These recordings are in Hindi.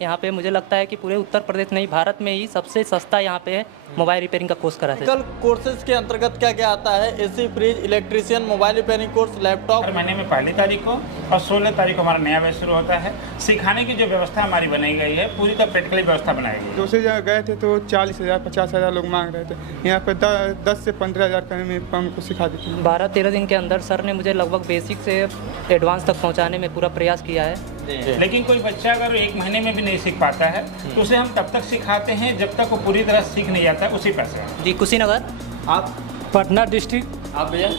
यहाँ पे मुझे लगता है कि पूरे उत्तर प्रदेश नहीं, भारत में ही सबसे सस्ता यहाँ पे मोबाइल रिपेयरिंग का कोर्स करा है। टेक्निकल कोर्सेज के अंतर्गत क्या क्या आता है? AC, fridge, electrician, mobile repairing course, laptop. हर महीने में 1 तारीख को और 16 तारीख को हमारा नया बैच शुरू होता है। सिखाने की जो व्यवस्था हमारी बनाई गई है पूरी तरह प्रैक्टिकली व्यवस्था बनाई गई है। दूसरी जगह गए थे तो 40,000 50,000 लोग मांग रहे थे, यहाँ पे 10 से 15,000 का में हमको सिखा देते हैं। 12-13 दिन के अंदर सर ने मुझे लगभग बेसिक से एडवांस तक पहुँचाने में पूरा प्रयास किया है। लेकिन कोई बच्चा अगर 1 महीने में भी नहीं सीख पाता है तो उसे हम तब तक सिखाते हैं जब तक वो पूरी तरह सीख नहीं जाता है, उसी पैसे। जी, कुशीनगर। आप? पटना डिस्ट्रिक्ट। आप भैया?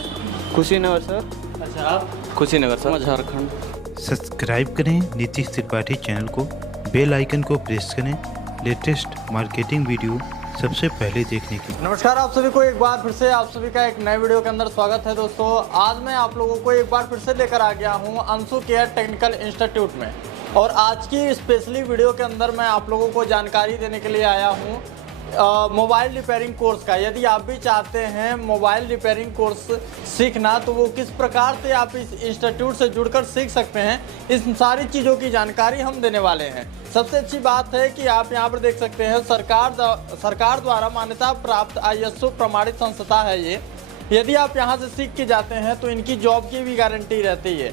कुशीनगर सर। अच्छा, आप? कुशीनगर सर, झारखंड। सब्सक्राइब करें नीतीश त्रिपाठी चैनल को, बेल आइकन को प्रेस करें लेटेस्ट मार्केटिंग वीडियो सबसे पहले देखने के लिए। नमस्कार आप सभी को एक बार फिर से आप सभी का एक नए वीडियो के अंदर स्वागत है। दोस्तों, आज मैं आप लोगों को एक बार फिर से लेकर आ गया हूं अंशु केयर टेक्निकल इंस्टीट्यूट में, और आज की स्पेशली वीडियो के अंदर मैं आप लोगों को जानकारी देने के लिए आया हूं मोबाइल रिपेयरिंग कोर्स का। यदि आप भी चाहते हैं मोबाइल रिपेयरिंग कोर्स सीखना तो वो किस प्रकार से आप इस इंस्टीट्यूट से जुड़कर सीख सकते हैं, इस सारी चीज़ों की जानकारी हम देने वाले हैं। सबसे अच्छी बात है कि आप यहाँ पर देख सकते हैं सरकार द्वारा मान्यता प्राप्त ISO प्रमाणित संस्था है ये। यदि आप यहाँ से सीख के जाते हैं तो इनकी जॉब की भी गारंटी रहती है।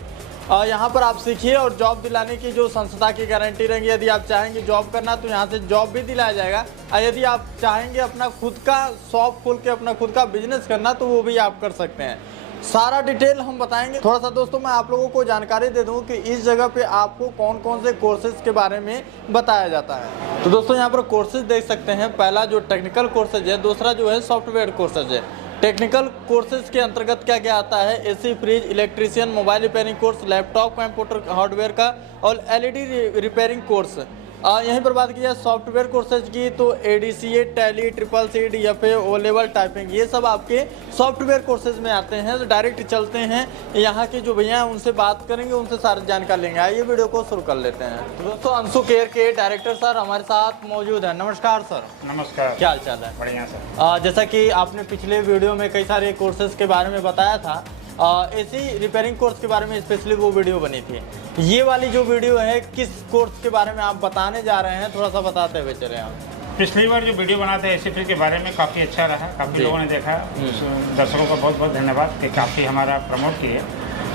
यहाँ पर आप सीखिए और जॉब दिलाने की जो संस्था की गारंटी रहेंगी। यदि आप चाहेंगे जॉब करना तो यहाँ से जॉब भी दिलाया जाएगा, और यदि आप चाहेंगे अपना खुद का शॉप खोल के अपना खुद का बिजनेस करना तो वो भी आप कर सकते हैं। सारा डिटेल हम बताएंगे। थोड़ा सा दोस्तों मैं आप लोगों को जानकारी दे दूं कि इस जगह पे आपको कौन कौन से कोर्सेज के बारे में बताया जाता है। तो दोस्तों यहाँ पर कोर्सेज देख सकते हैं। पहला जो टेक्निकल कोर्सेज है, दूसरा जो है सॉफ्टवेयर कोर्सेज है। टेक्निकल कोर्सेज के अंतर्गत क्या क्या आता है? AC, fridge, electrician, mobile repairing course, laptop computer hardware का और LED रिपेयरिंग कोर्स। यहीं पर बात की जाए सॉफ्टवेयर कोर्सेज की तो ADCA, tally, CCC, DFA, O level, typing, ये सब आपके सॉफ्टवेयर कोर्सेज में आते हैं। तो डायरेक्ट चलते हैं यहाँ के जो भैया हैं उनसे बात करेंगे, उनसे सारी जानकारी लेंगे। आइए वीडियो को शुरू कर लेते हैं। तो दोस्तों अंशु केयर के डायरेक्टर सर हमारे साथ मौजूद है। नमस्कार सर। नमस्कार। क्या हाल चाल है? बढ़िया सर। जैसा कि आपने पिछले वीडियो में कई सारे कोर्सेज के बारे में बताया था, एसी रिपेयरिंग कोर्स के बारे में स्पेशली वो वीडियो बनी थी। ये वाली जो वीडियो है किस कोर्स के बारे में आप बताने जा रहे हैं, थोड़ा सा बताते हुए चले आप। पिछली बार जो वीडियो बनाते हैं एसी फ्रिज के बारे में काफ़ी अच्छा रहा, काफ़ी लोगों ने देखा। दर्शकों का बहुत बहुत धन्यवाद कि काफ़ी हमारा प्रमोट किए।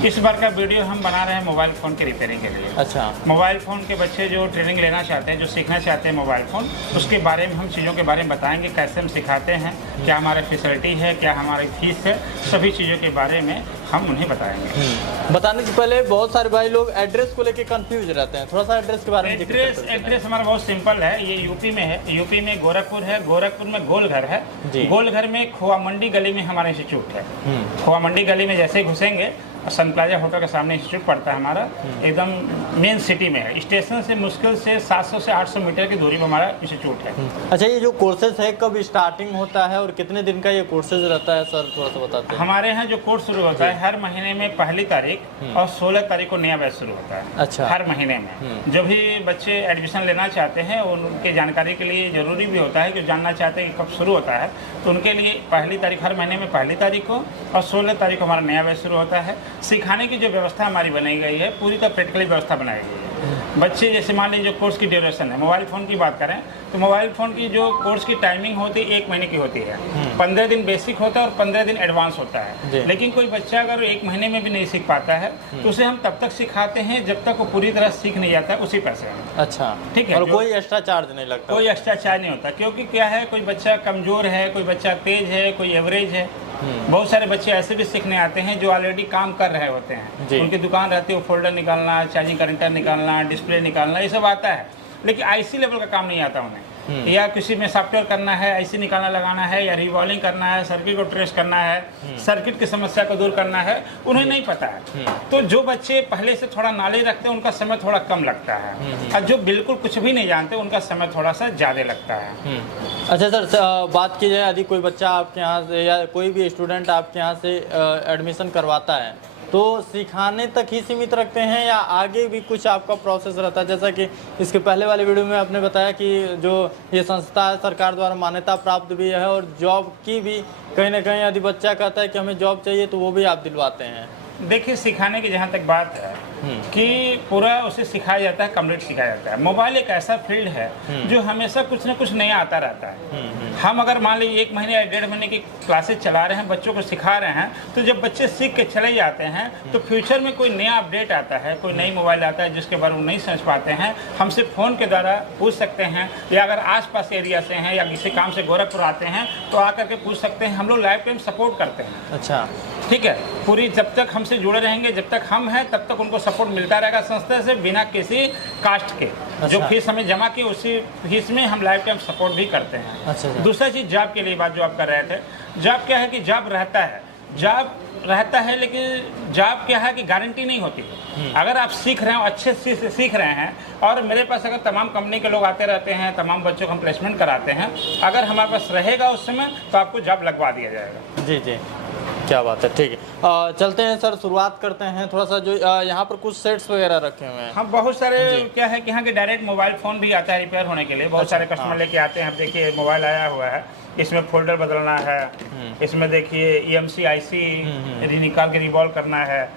इस बार का वीडियो हम बना रहे हैं मोबाइल फ़ोन के रिपेयरिंग के लिए। अच्छा। मोबाइल फ़ोन के बच्चे जो ट्रेनिंग लेना चाहते हैं, जो सीखना चाहते हैं मोबाइल फ़ोन, उसके बारे में हम चीज़ों के बारे में बताएंगे, कैसे हम सिखाते हैं, क्या हमारी फैसिलिटी है, क्या हमारी फीस है, सभी चीज़ों के बारे में हम उन्हें बताएंगे। बताने से पहले बहुत सारे भाई लोग एड्रेस को लेके कंफ्यूज रहते हैं, थोड़ा सा एड्रेस के बारे में। एड्रेस हमारा बहुत सिंपल है। ये यूपी में है। यूपी में गोरखपुर है। गोरखपुर में गोलघर है। गोलघर में खोआ मंडी गली में हमारा इंस्टीट्यूट है। खोआ मंडी गली में जैसे ही घुसेंगे सन प्लाजा होटल के सामने इंस्टीट्यूट पड़ता है हमारा, एकदम मेन सिटी में है। स्टेशन से मुश्किल से 700 से 800 मीटर की दूरी पर हमारा इंस्टीट्यूट है। अच्छा, ये जो कोर्सेज है कब स्टार्टिंग होता है और कितने दिन का ये कोर्सेज रहता है सर, थोड़ा सा बताते हैं। हमारे यहाँ जो कोर्स शुरू होता है हर महीने में 1 तारीख और 16 तारीख को नया बैच शुरू होता है। अच्छा। हर महीने में जो भी बच्चे एडमिशन लेना चाहते हैं उनके जानकारी के लिए जरूरी भी होता है कि जानना चाहते हैं कि कब शुरू होता है, तो उनके लिए 1 तारीख, हर महीने में 1 तारीख को और 16 तारीख को हमारा नया बैच शुरू होता है। सिखाने की जो व्यवस्था हमारी बनाई गई है पूरी तरह प्रैक्टिकली व्यवस्था बनाई गई है। बच्चे जैसे मान लीजिए जो कोर्स की ड्यूरेशन है, मोबाइल फ़ोन की बात करें तो मोबाइल फ़ोन की जो कोर्स की टाइमिंग होती है 1 महीने की होती है। 15 दिन बेसिक होता है और 15 दिन एडवांस होता है। लेकिन कोई बच्चा अगर 1 महीने में भी नहीं सीख पाता है तो उसे हम तब तक सिखाते हैं जब तक वो पूरी तरह सीख नहीं जाता है, उसी पैसे में। अच्छा, ठीक है। और कोई एक्स्ट्रा चार्ज नहीं लगता? कोई एक्स्ट्रा चार्ज नहीं होता, क्योंकि क्या है, कोई बच्चा कमज़ोर है, कोई बच्चा तेज है, कोई एवरेज है। बहुत सारे बच्चे ऐसे भी सीखने आते हैं जो ऑलरेडी काम कर रहे होते हैं, उनकी दुकान रहती है, वो फोल्डर निकालना, चार्जिंग कनेक्टर निकालना, डिस्प्ले निकालना, ये सब आता है। लेकिन IC लेवल का काम नहीं आता उन्हें, या किसी में सॉफ्टवेयर करना है, IC निकालना लगाना है, या रिवॉल्विंग करना है, सर्किट को ट्रेस करना है, सर्किट की समस्या को दूर करना है, उन्हें नहीं पता है। तो जो बच्चे पहले से थोड़ा नॉलेज रखते हैं उनका समय थोड़ा कम लगता है, और जो बिल्कुल कुछ भी नहीं जानते उनका समय थोड़ा सा ज़्यादा लगता है। अच्छा सर, बात की जाए यदि कोई बच्चा आपके यहाँ से या कोई भी स्टूडेंट आपके यहाँ से एडमिशन करवाता है तो सिखाने तक ही सीमित रखते हैं या आगे भी कुछ आपका प्रोसेस रहता है? जैसा कि इसके पहले वाले वीडियो में आपने बताया कि जो ये संस्था है सरकार द्वारा मान्यता प्राप्त भी है, और जॉब की भी कहीं ना कहीं यदि बच्चा कहता है कि हमें जॉब चाहिए तो वो भी आप दिलवाते हैं। देखिए, सिखाने की जहाँ तक बात है कि पूरा उसे सिखाया जाता है, कंप्लीट सिखाया जाता है। मोबाइल एक ऐसा फील्ड है जो हमेशा कुछ ना कुछ नया आता रहता है। हम अगर मान लीजिए 1 महीने या 1.5 महीने की क्लासेस चला रहे हैं, बच्चों को सिखा रहे हैं, तो जब बच्चे सीख के चले जाते हैं तो फ्यूचर में कोई नया अपडेट आता है, कोई नई मोबाइल आता है जिसके बारे में नहीं समझ पाते हैं, हमसे फ़ोन के द्वारा पूछ सकते हैं, या अगर आसपास एरिया से हैं या किसी काम से गोरखपुर आते हैं तो आकर के पूछ सकते हैं। हम लोग लाइफ टाइम सपोर्ट करते हैं। अच्छा, ठीक है, पूरी जब तक हमसे जुड़े रहेंगे, जब तक हम हैं तब तक उनको सपोर्ट मिलता रहेगा संस्था से, बिना किसी कास्ट के। जो फीस हमें जमा की उसी फीस में हम लाइफ टाइम सपोर्ट भी करते हैं। अच्छा। दूसरा चीज़ जॉब के लिए बात जो आप कर रहे थे, जॉब क्या है कि जॉब रहता है लेकिन जॉब क्या है कि गारंटी नहीं होती। अगर आप सीख रहे हो, अच्छे से सीख रहे हैं, और मेरे पास अगर तमाम कंपनी के लोग आते रहते हैं, तमाम बच्चों को हम प्लेसमेंट कराते हैं, अगर हमारे पास रहेगा उस समय तो आपको जॉब लगवा दिया जाएगा। जी जी, क्या बात है। ठीक है, चलते हैं सर, शुरुआत करते हैं थोड़ा सा। जो यहाँ पर कुछ सेट्स वगैरह रखे हुए हैं। हाँ, बहुत सारे क्या है कि यहाँ के डायरेक्ट मोबाइल फ़ोन भी आता है रिपेयर होने के लिए। बहुत सारे कस्टमर लेके आते हैं। अब देखिए मोबाइल आया हुआ है, इसमें फोल्डर बदलना है, इसमें देखिए EMC IC निकाल के रिवॉल्व करना है,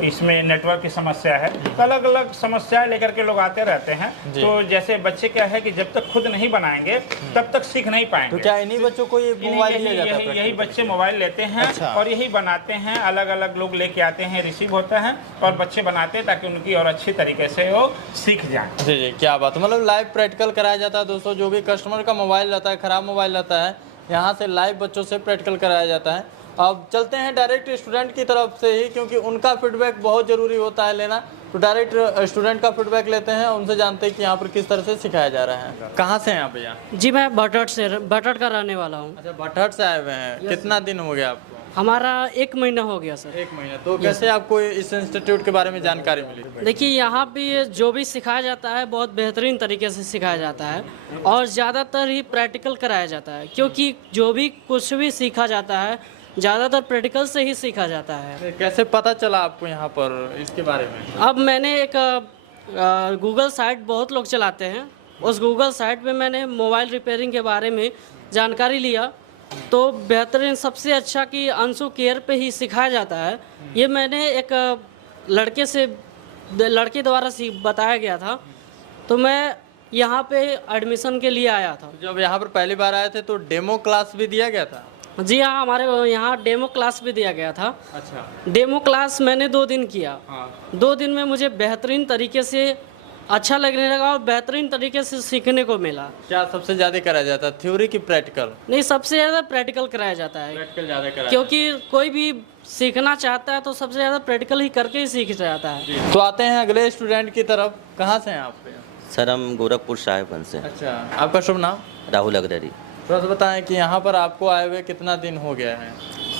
इसमें नेटवर्क की समस्या है, तो अलग अलग समस्याएं लेकर के लोग आते रहते हैं। तो जैसे बच्चे क्या है कि जब तक खुद नहीं बनाएंगे तब तक सीख नहीं पाएंगे। तो क्या इन्हीं बच्चों को ये मोबाइल दिया जाता है? यही बच्चे मोबाइल लेते हैं। अच्छा। और यही बनाते हैं, अलग अलग लोग लेके आते हैं, रिसीव होता है और बच्चे बनाते हैं ताकि उनकी और अच्छी तरीके से वो सीख जाएं। जी जी, क्या बात है। मतलब लाइव प्रैक्टिकल कराया जाता है दोस्तों। जो भी कस्टमर का मोबाइल रहता है, ख़राब मोबाइल रहता है, यहाँ से लाइव बच्चों से प्रैक्टिकल कराया जाता है। अब चलते हैं डायरेक्ट स्टूडेंट की तरफ से ही, क्योंकि उनका फीडबैक बहुत ज़रूरी होता है लेना। तो डायरेक्ट स्टूडेंट का फीडबैक लेते हैं, उनसे जानते हैं कि यहाँ पर किस तरह से सिखाया जा रहा है। कहाँ से हैं आप भैया? जी, मैं भटट का रहने वाला हूँ। अच्छा, भटट से आए हुए हैं। कितना दिन हो गया आपको? हमारा 1 महीना हो गया सर। 1 महीना। तो कैसे आपको इस इंस्टीट्यूट के बारे में जानकारी मिली? देखिए, यहाँ पे जो भी सिखाया जाता है बहुत बेहतरीन तरीके से सिखाया जाता है, और ज़्यादातर ही प्रैक्टिकल कराया जाता है, क्योंकि जो भी कुछ भी सीखा जाता है ज़्यादातर प्रैक्टिकल से ही सीखा जाता है। कैसे पता चला आपको यहाँ पर इसके बारे में? अब मैंने एक गूगल साइट बहुत लोग चलाते हैं, उस गूगल साइट पे मैंने मोबाइल रिपेयरिंग के बारे में जानकारी लिया, तो बेहतरीन सबसे अच्छा कि अंशु केयर पे ही सिखाया जाता है। ये मैंने एक लड़के द्वारा बताया गया था, तो मैं यहाँ पे एडमिशन के लिए आया था। जब यहाँ पर पहली बार आए थे तो डेमो क्लास भी दिया गया था? जी हाँ, हमारे यहाँ डेमो क्लास भी दिया गया था। अच्छा। डेमो क्लास मैंने 2 दिन किया। 2 दिन में मुझे बेहतरीन तरीके से अच्छा लगने लगा और बेहतरीन तरीके से सीखने को मिला। क्या सबसे ज़्यादा कराया जाता है, थ्योरी की प्रैक्टिकल? नहीं, सबसे ज़्यादा प्रैक्टिकल कराया जाता है। प्रैक्टिकल ज़्यादा कराया, क्योंकि कोई भी सीखना चाहता है तो सबसे ज़्यादा प्रैक्टिकल ही करके ही सीख जाता है। तो आते हैं अगले स्टूडेंट की तरफ। कहाँ से हैं आप? सर, हम गोरखपुर साहेबगंज से। अच्छा, आपका शुभ नाम? राहुल अग्ररी। थोड़ा सा बताएं कि यहाँ पर आपको आए हुए कितना दिन हो गया है?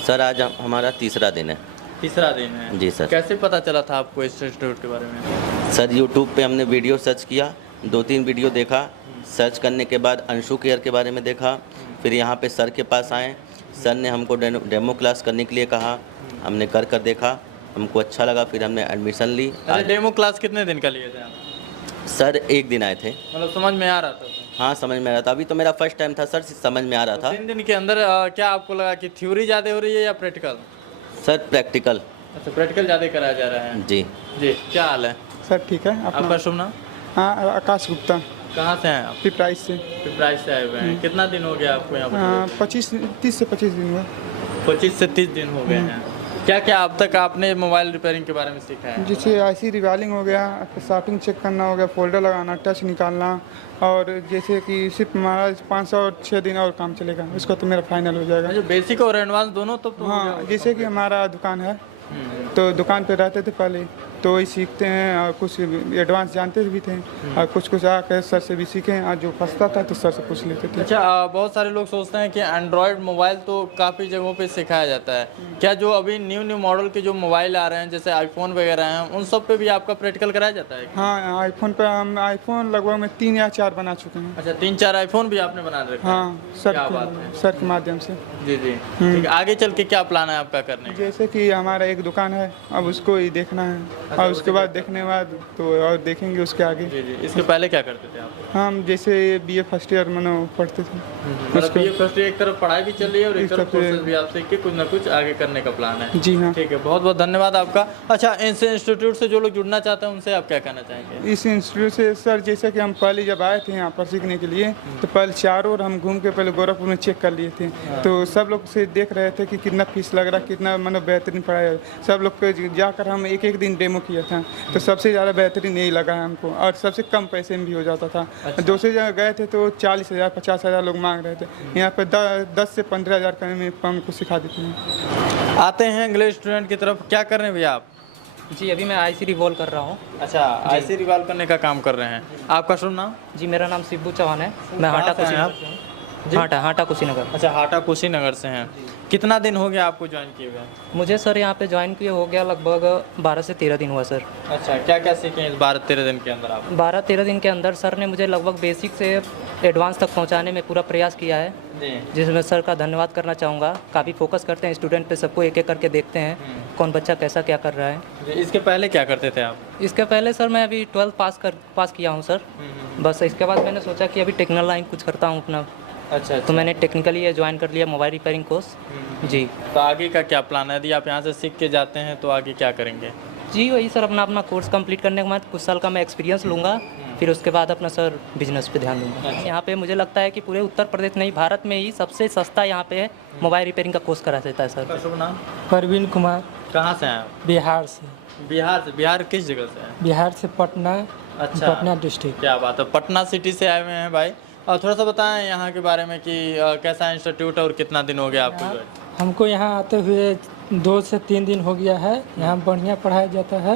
सर, आज हमारा तीसरा दिन है। तीसरा दिन है जी सर। कैसे पता चला था आपको इस इंस्टीट्यूट के बारे में? सर, यूट्यूब पे हमने वीडियो सर्च किया, 2-3 वीडियो देखा। सर्च करने के बाद अंशु केयर के बारे में देखा, फिर यहाँ पे सर के पास आए। सर ने हमको डेमो क्लास करने के लिए कहा, हमने कर देखा, हमको अच्छा लगा, फिर हमने एडमिशन ली। डेमो क्लास कितने दिन का लिए थे आप? सर, 1 दिन आए थे। मतलब समझ में आ रहा था? हाँ, समझ में आ रहा था। अभी तो मेरा फर्स्ट टाइम था सर, समझ में आ रहा था। 3 दिन के अंदर क्या आपको लगा कि थ्योरी ज़्यादा हो रही है या प्रैक्टिकल? Sir, practical. अच्छा, प्रैक्टिकल ज़्यादा कराया जा रहा है। जी जी, क्या हाल है? सर ठीक है। आपका शुभ नाम? हाँ, आकाश गुप्ता। कहाँ से हैं आप? पिपराइस से। पिपराइस से आए हुए हैं। कितना दिन हो गया आपको यहाँ पर? 30 से 25 दिन हुआ। 25 से 30 दिन हो गए हैं। क्या क्या अब तक आपने मोबाइल रिपेयरिंग के बारे में सीखा है? जैसे IC रिवालिंग हो गया, शॉर्टिंग चेक करना हो गया, फोल्डर लगाना, टच निकालना, और जैसे कि सिर्फ हमारा 506 दिन और काम चलेगा, उसका तो मेरा फाइनल हो जाएगा। जो बेसिक और एडवांस दोनों तो हाँ, जैसे कि हमारा दुकान है, तो दुकान पे रहते थे पहले, तो वही सीखते हैं, और कुछ एडवांस जानते भी थे, और कुछ आकर सर से भी सीखे, और जो फंसता था तो सर से पूछ लेते थे। अच्छा, बहुत सारे लोग सोचते हैं कि एंड्रॉयड मोबाइल तो काफ़ी जगहों पे सिखाया जाता है। क्या जो अभी न्यू मॉडल के जो मोबाइल आ रहे हैं, जैसे आईफोन वगैरह हैं, उन सब पे भी आपका प्रैक्टिकल कराया जाता है? हाँ, आईफोन पे हम आईफोन लगभग में 3 या 4 बना चुके हैं। अच्छा, 3-4 आईफोन भी आपने बना रखा है? हाँ, सर के माध्यम से। जी जी, ठीक। आगे चल के क्या प्लान है आपका करने? जैसे कि हमारा एक दुकान है, अब उसको ही देखना है। और उसके बाद देखने के बाद तो और देखेंगे उसके आगे। जी जी, इसके पहले क्या करते थे आप? हम जैसे BA फर्स्ट ईयर में पढ़ते थे। मतलब ये फर्स्ट एक तरफ पढ़ाई भी चल रही है और एक तरफ कोर्सेज भी आप सीख के कुछ ना कुछ आगे करने का प्लान है। जी हाँ। ठीक है, बहुत बहुत धन्यवाद आपका। अच्छा, इस इंस्टीट्यूट से जो लोग जुड़ना चाहते हैं उनसे आप क्या कहना चाहेंगे? इस इंस्टीट्यूट से सर जैसे कि हम पहले जब आए थे यहाँ पर सीखने के लिए तो पहले चारों ओर हम घूम के पहले गोरखपुर में चेक कर लिए थे। तो सब लोग से देख रहे थे कि कितना फीस लग रहा है, कितना मतलब बेहतरीन पढ़ाई है। सब लोग को जाकर हम एक एक दिन डेमो किया था तो सबसे ज़्यादा बेहतरीन यही लगा है हमको और सबसे कम पैसे में भी हो जाता था। दूसरी जगह गए थे तो 40,000 50,000 लोग मांग रहे थे, यहाँ पर 10 से 15,000 का में हमको सिखा देते हैं। आते हैं अगले स्टूडेंट की तरफ। क्या कर रहे हैं भैया आप? जी अभी मैं IC रिवॉल्व कर रहा हूँ। अच्छा, IC रिवॉल्व करने का काम कर रहे हैं। आपका शुभ नाम? जी मेरा नाम शिबू चौहान है, मैं कहाँ हाटा से हैं आप? कुशीनगर से हूँ। हाटा कुशीनगर। अच्छा, हाटा कुशीनगर से हैं। कितना दिन हो गया आपको ज्वाइन किए हुए? मुझे सर यहाँ पे ज्वाइन किए हो गया लगभग 12 से 13 दिन हुआ सर। अच्छा, क्या क्या सीखे इस 12-13 दिन के अंदर आप? 12-13 दिन के अंदर सर ने मुझे लगभग बेसिक से एडवांस तक पहुँचाने में पूरा प्रयास किया है, जिसमें सर का धन्यवाद करना चाहूँगा। काफ़ी फोकस करते हैं स्टूडेंट पे, सबको एक एक करके देखते हैं कौन बच्चा कैसा क्या कर रहा है। इसके पहले क्या करते थे आप? इसके पहले सर मैं अभी 12th पास किया हूँ सर। बस इसके बाद मैंने सोचा कि अभी टेक्निकल लाइन कुछ करता हूँ अपना। अच्छा, तो मैंने टेक्निकली ये ज्वाइन कर लिया, मोबाइल रिपेयरिंग कोर्स। जी तो आगे का क्या प्लान है? यदि आप यहाँ से सीख के जाते हैं तो आगे क्या करेंगे? जी वही सर, अपना कोर्स कंप्लीट करने के बाद कुछ साल का मैं एक्सपीरियंस लूँगा, फिर उसके बाद अपना सर बिजनेस पे ध्यान दूँगा। यहाँ पे मुझे लगता है कि पूरे उत्तर प्रदेश नहीं, भारत में ही सबसे सस्ता यहाँ पे मोबाइल रिपेयरिंग का कोर्स करा देता है सर। शुभ नाम? परवीन कुमार, कहाँ से हैं आप? बिहार से। बिहार से? बिहार किस जगह से हैं? बिहार से पटना। अच्छा, पटना डिस्ट्रिक्ट। क्या बात है, पटना सिटी से आए हुए हैं भाई। और थोड़ा सा बताएं यहाँ के बारे में कि कैसा इंस्टीट्यूट है और कितना दिन हो गया आपको? हमको यहाँ आते हुए 2 से 3 दिन हो गया है। यहाँ बढ़िया पढ़ाया जाता है।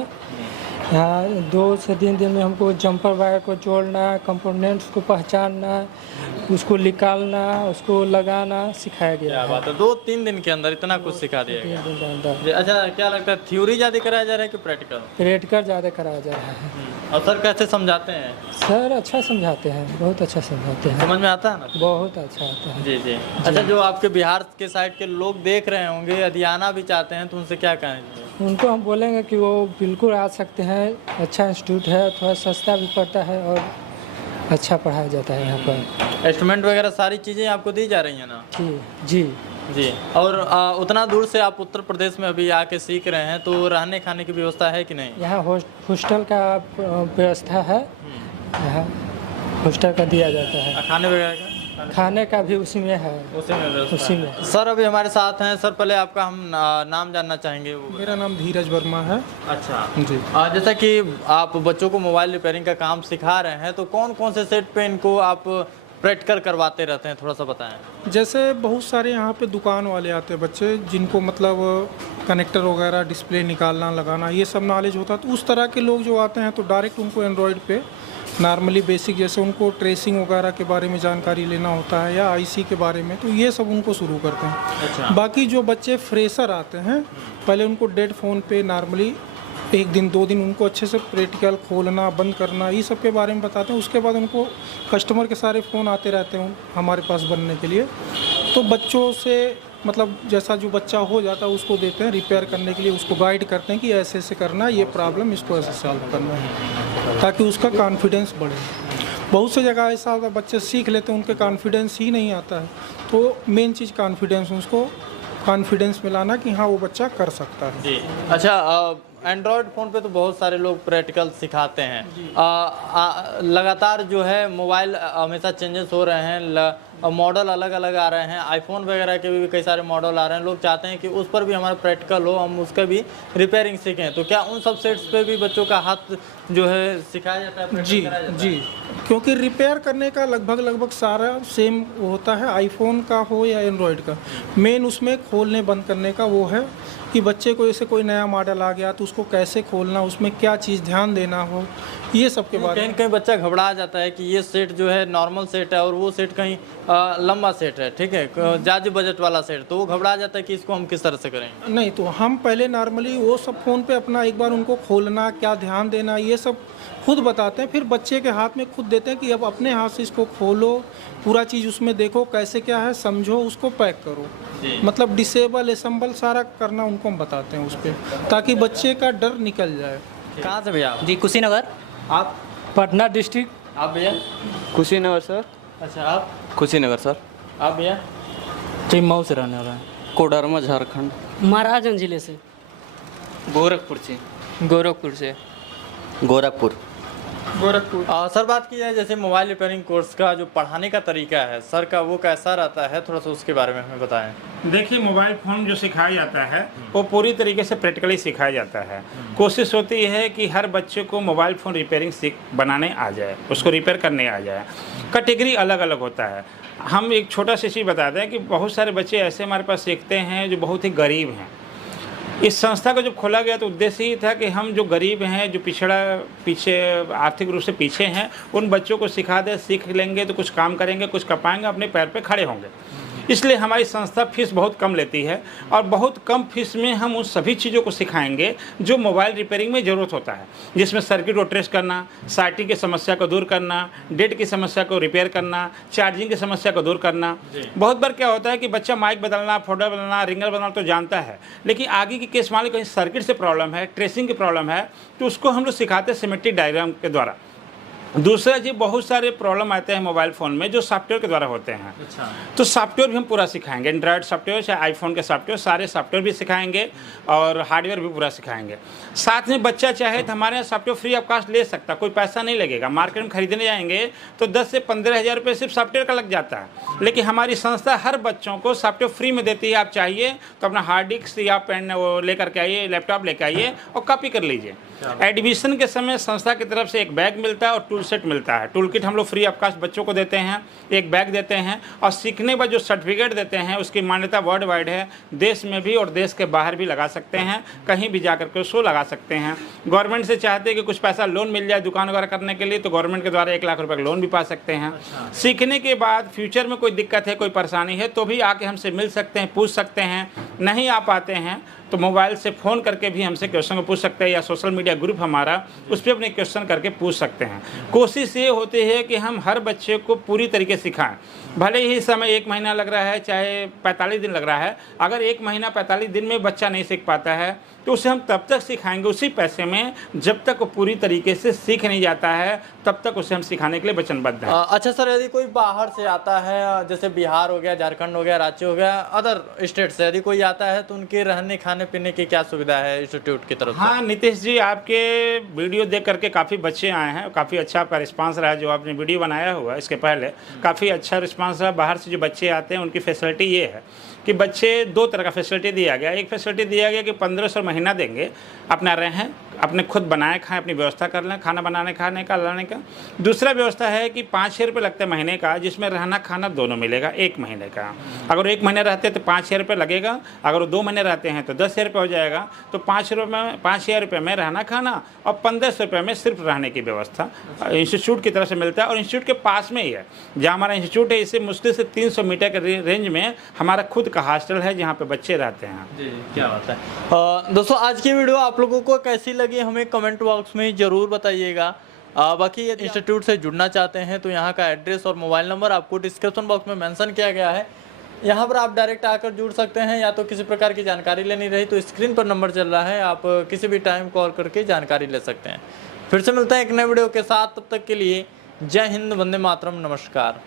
यहाँ 2 से 3 दिन में हमको जंपर वायर को जोड़ना, कंपोनेंट्स को पहचानना, उसको निकालना, उसको लगाना सिखाया गया क्या है। बात है, 2-3 दिन के अंदर इतना कुछ सिखा दिया गया। 3 दिन के अंदर। जी, अच्छा, क्या लगता है थ्योरी ज़्यादा कराया जा रहा है कि प्रैक्टिकल? प्रैक्टिकल ज़्यादा कराया जा रहा है। और सर कैसे समझाते हैं? सर अच्छा समझाते हैं, बहुत अच्छा समझाते हैं, समझ में आता है ना? बहुत अच्छा आता है। जी जी। अच्छा, जो आपके बिहार के साइड के लोग देख रहे होंगे, यदि आना भी चाहते हैं तो उनसे क्या कहेंगे? उनको हम बोलेंगे कि वो बिल्कुल आ सकते हैं। अच्छा इंस्टीट्यूट है, थोड़ा सस्ता भी पड़ता है और अच्छा पढ़ाया जाता है यहाँ पर। इंस्ट्रूमेंट वगैरह सारी चीज़ें आपको दी जा रही हैं ना? जी। जी। और उतना दूर से आप उत्तर प्रदेश में अभी आके सीख रहे हैं तो रहने खाने की व्यवस्था है कि नहीं? यहाँ हॉस्टल का व्यवस्था है, यहाँ हॉस्टल का दिया जाता है। खाने वगैरह का? खाने का भी उसी में है, उसी में व्यवस्था उसी है। में। सर अभी हमारे साथ हैं। सर पहले आपका हम नाम जानना चाहेंगे। मेरा नाम धीरज वर्मा है। अच्छा जी। जैसा कि आप बच्चों को मोबाइल रिपेयरिंग का काम सिखा रहे हैं तो कौन कौन से सेट पे इनको आप प्रैक्टिकल करवाते रहते हैं, थोड़ा सा बताएं। जैसे बहुत सारे यहाँ पे दुकान वाले आते हैं बच्चे जिनको मतलब कनेक्टर वगैरह डिस्प्ले निकालना लगाना ये सब नॉलेज होता है, तो उस तरह के लोग जो आते हैं तो डायरेक्ट उनको एंड्रॉयड पे नॉर्मली बेसिक जैसे उनको ट्रेसिंग वगैरह के बारे में जानकारी लेना होता है या आईसी के बारे में, तो ये सब उनको शुरू करते हैं। अच्छा। बाकी जो बच्चे फ्रेशर आते हैं पहले उनको डेड फ़ोन पे नॉर्मली 1 दिन 2 दिन उनको अच्छे से प्रैक्टिकल खोलना बंद करना ये सब के बारे में बताते हैं। उसके बाद उनको कस्टमर के सारे फ़ोन आते रहते हैं हमारे पास बनने के लिए, तो बच्चों से मतलब जैसा जो बच्चा हो जाता है उसको देते हैं रिपेयर करने के लिए, उसको गाइड करते हैं कि ऐसे ऐसे करना, ये प्रॉब्लम इसको ऐसे सॉल्व करना है ताकि उसका कॉन्फिडेंस बढ़े। बहुत से जगह ऐसा होता है बच्चे सीख लेते हैं उनके कॉन्फिडेंस ही नहीं आता है, तो मेन चीज़ कॉन्फिडेंस, उसको कॉन्फिडेंस मिलाना कि हाँ वो बच्चा कर सकता है। जी। अच्छा, एंड्रॉयड फ़ोन पे तो बहुत सारे लोग प्रैक्टिकल सिखाते हैं। लगातार जो है मोबाइल हमेशा चेंजेस हो रहे हैं, मॉडल अलग अलग आ रहे हैं, आईफोन वगैरह के भी कई सारे मॉडल आ रहे हैं। लोग चाहते हैं कि उस पर भी हमारा प्रैक्टिकल हो, हम उसका भी रिपेयरिंग सीखें, तो क्या उन सब सेट्स पे भी बच्चों का हाथ जो है सिखाया जाता है? जी जी, क्योंकि रिपेयर करने का लगभग सारा सेम होता है, आईफोन का हो या एंड्रॉयड का। मेन उसमें खोलने बंद करने का वो है कि बच्चे को जैसे कोई नया मॉडल आ गया तो उसको कैसे खोलना, उसमें क्या चीज़ ध्यान देना हो, ये सब के बारे में। कहीं बच्चा घबरा जाता है कि ये सेट जो है नॉर्मल सेट है और वो सेट कहीं लंबा सेट है, ठीक है, ज़्यादा बजट वाला सेट, तो वो घबरा जाता है कि इसको हम किस तरह से करेंगे। नहीं, तो हम पहले नॉर्मली वो सब फ़ोन पे अपना एक बार उनको खोलना, क्या ध्यान देना, ये सब खुद बताते हैं, फिर बच्चे के हाथ में खुद देते हैं कि अब अपने हाथ से इसको खोलो, पूरा चीज़ उसमें देखो कैसे क्या है, समझो, उसको पैक करो। मतलब डिसेबल असेंबल सारा करना उनको हम बताते हैं उस पर, ताकि बच्चे का डर निकल जाए। कहाँ से भैया आप? जी कुशीनगर। आप पटना डिस्ट्रिक्ट। आप भैया? कुशीनगर सर। अच्छा आप? कुशीनगर सर। आप भैया? जी मऊ से रहने वाला है। कोडरमा झारखंड। महाराजगंज जिले से। गोरखपुर से। गोरखपुर से। गोरखपुर। गोरखपुर। सर बात की जाए जैसे मोबाइल रिपेयरिंग कोर्स का जो पढ़ाने का तरीका है सर का, वो कैसा रहता है, थोड़ा सा उसके बारे में हमें बताएं। देखिए, मोबाइल फ़ोन जो सिखाया जाता है वो पूरी तरीके से प्रैक्टिकली सिखाया जाता है। कोशिश होती है कि हर बच्चे को मोबाइल फ़ोन रिपेयरिंग बनाने आ जाए, उसको रिपेयर करने आ जाए। कैटेगरी अलग अलग होता है। हम एक छोटा सा चीज़ बता दें कि बहुत सारे बच्चे ऐसे हमारे पास सीखते हैं जो बहुत ही गरीब हैं। इस संस्था को जब खोला गया तो उद्देश्य ही था कि हम जो गरीब हैं, जो पीछे आर्थिक रूप से पीछे हैं, उन बच्चों को सिखा दें, सीख लेंगे तो कुछ काम करेंगे, कुछ कर पाएंगे, अपने पैर पे खड़े होंगे। इसलिए हमारी संस्था फीस बहुत कम लेती है और बहुत कम फीस में हम उन सभी चीज़ों को सिखाएंगे जो मोबाइल रिपेयरिंग में ज़रूरत होता है, जिसमें सर्किट को ट्रेस करना, साइटिंग की समस्या को दूर करना, डेट की समस्या को रिपेयर करना, चार्जिंग की समस्या को दूर करना। बहुत बार क्या होता है कि बच्चा माइक बदलना, फोल्डर बदलना, रिंगर बदलना तो जानता है, लेकिन आगे की केस मान लो कहीं सर्किट से प्रॉब्लम है, ट्रेसिंग की प्रॉब्लम है, तो उसको हम लोग सिखाते हैं सिमेट्रिक डायग्राम के द्वारा। दूसरा जी, बहुत सारे प्रॉब्लम आते हैं मोबाइल फ़ोन में जो सॉफ्टवेयर के द्वारा होते हैं। अच्छा। तो सॉफ्टवेयर भी हम पूरा सिखाएंगे, एंड्रॉयड सॉफ्टवेयर चाहे आईफोन के सॉफ्टवेयर, सारे सॉफ्टवेयर भी सिखाएंगे और हार्डवेयर भी पूरा सिखाएंगे। साथ में बच्चा चाहे तो हमारे यहाँ सॉफ्टवेयर फ्री ऑफ कास्ट ले सकता, कोई पैसा नहीं लगेगा। मार्केट में खरीदने जाएंगे तो 10 से 15 हज़ार रुपये सिर्फ सॉफ्टवेयर का लग जाता है, लेकिन हमारी संस्था हर बच्चों को सॉफ्टवेयर फ्री में देती है। आप चाहिए तो अपना हार्ड डिस्क या पेन वो लेकर के आइए, लैपटॉप लेकर आइए और कॉपी कर लीजिए। एडमिशन के समय संस्था की तरफ से एक बैग मिलता है और टूल सेट मिलता है। टूल किट हम लोग फ्री ऑफ कास्ट बच्चों को देते हैं, एक बैग देते हैं और सीखने पर जो सर्टिफिकेट देते हैं उसकी मान्यता वर्ल्ड वाइड है, देश में भी और देश के बाहर भी लगा सकते हैं, कहीं भी जाकर के उसको लगा सकते हैं। गवर्नमेंट से चाहते हैं कि कुछ पैसा लोन मिल जाए दुकान वगैरह करने के लिए, तो गवर्नमेंट के द्वारा 1 लाख रुपये का लोन भी पा सकते हैं। सीखने के बाद फ्यूचर में कोई दिक्कत है, कोई परेशानी है तो भी आके हमसे मिल सकते हैं, पूछ सकते हैं। नहीं आ पाते हैं तो मोबाइल से फ़ोन करके भी हमसे क्वेश्चन को पूछ सकते हैं, या सोशल मीडिया ग्रुप हमारा, उस पर अपने क्वेश्चन करके पूछ सकते हैं। कोशिश ये होती है कि हम हर बच्चे को पूरी तरीके से सिखाएं। भले ही समय 1 महीना लग रहा है चाहे 45 दिन लग रहा है, अगर 1 महीना 45 दिन में बच्चा नहीं सीख पाता है तो उसे हम तब तक सिखाएंगे उसी पैसे में जब तक वो पूरी तरीके से सीख नहीं जाता है, तब तक उसे हम सिखाने के लिए वचनबद्ध हैं। अच्छा सर, यदि कोई बाहर से आता है, जैसे बिहार हो गया, झारखंड हो गया, राज्य हो गया, अदर स्टेट से यदि कोई आता है तो उनके रहने खाने पीने की क्या सुविधा है इंस्टीट्यूट की तरफ से? हाँ नीतीश जी, आपके वीडियो देख करके काफ़ी बच्चे आए हैं, काफ़ी अच्छा आपका रिस्पांस रहा। जो आपने वीडियो बनाया हुआ है इसके पहले काफ़ी अच्छा रिस्पांस रहा। बाहर से जो बच्चे आते हैं उनकी फैसिलिटी ये है कि बच्चे 2 तरह का फैसिलिटी दिया गया। एक फैसिलिटी दिया गया कि 1500 महीना देंगे, अपना रहें, अपने खुद बनाए खाएं, अपनी व्यवस्था कर लें, खाना बनाने खाने का लाने का। दूसरा व्यवस्था है कि 5,000 रुपये लगते हैं महीने का, जिसमें रहना खाना दोनों मिलेगा 1 महीने का। अगर 1 महीने रहते हैं तो 5,000 रुपये लगेगा, अगर वो 2 महीने रहते हैं तो 10,000 रुपये हो जाएगा। तो 5,000 रुपये में रहना खाना और 1,500 रुपये में सिर्फ रहने की व्यवस्था इंस्टीट्यूट की तरफ से मिलता है। और इंस्टीट्यूट के पास में ही है जहाँ हमारा इंस्टीट्यूट है, इससे मुश्किल से 300 मीटर के रेंज में हमारा खुद का हॉस्टल है जहाँ पे बच्चे रहते हैं। जी, क्या बात है। दोस्तों, आज की वीडियो आप लोगों को कैसी लगी हमें कमेंट बॉक्स में ज़रूर बताइएगा। बाकी यदि इंस्टीट्यूट से जुड़ना चाहते हैं तो यहाँ का एड्रेस और मोबाइल नंबर आपको डिस्क्रिप्शन बॉक्स में मेंशन किया गया है। यहाँ पर आप डायरेक्ट आकर जुड़ सकते हैं, या तो किसी प्रकार की जानकारी लेनी रही तो स्क्रीन पर नंबर चल रहा है, आप किसी भी टाइम कॉल करके जानकारी ले सकते हैं। फिर से मिलते हैं एक नए वीडियो के साथ, तब तक के लिए जय हिंद, वंदे मातरम, नमस्कार।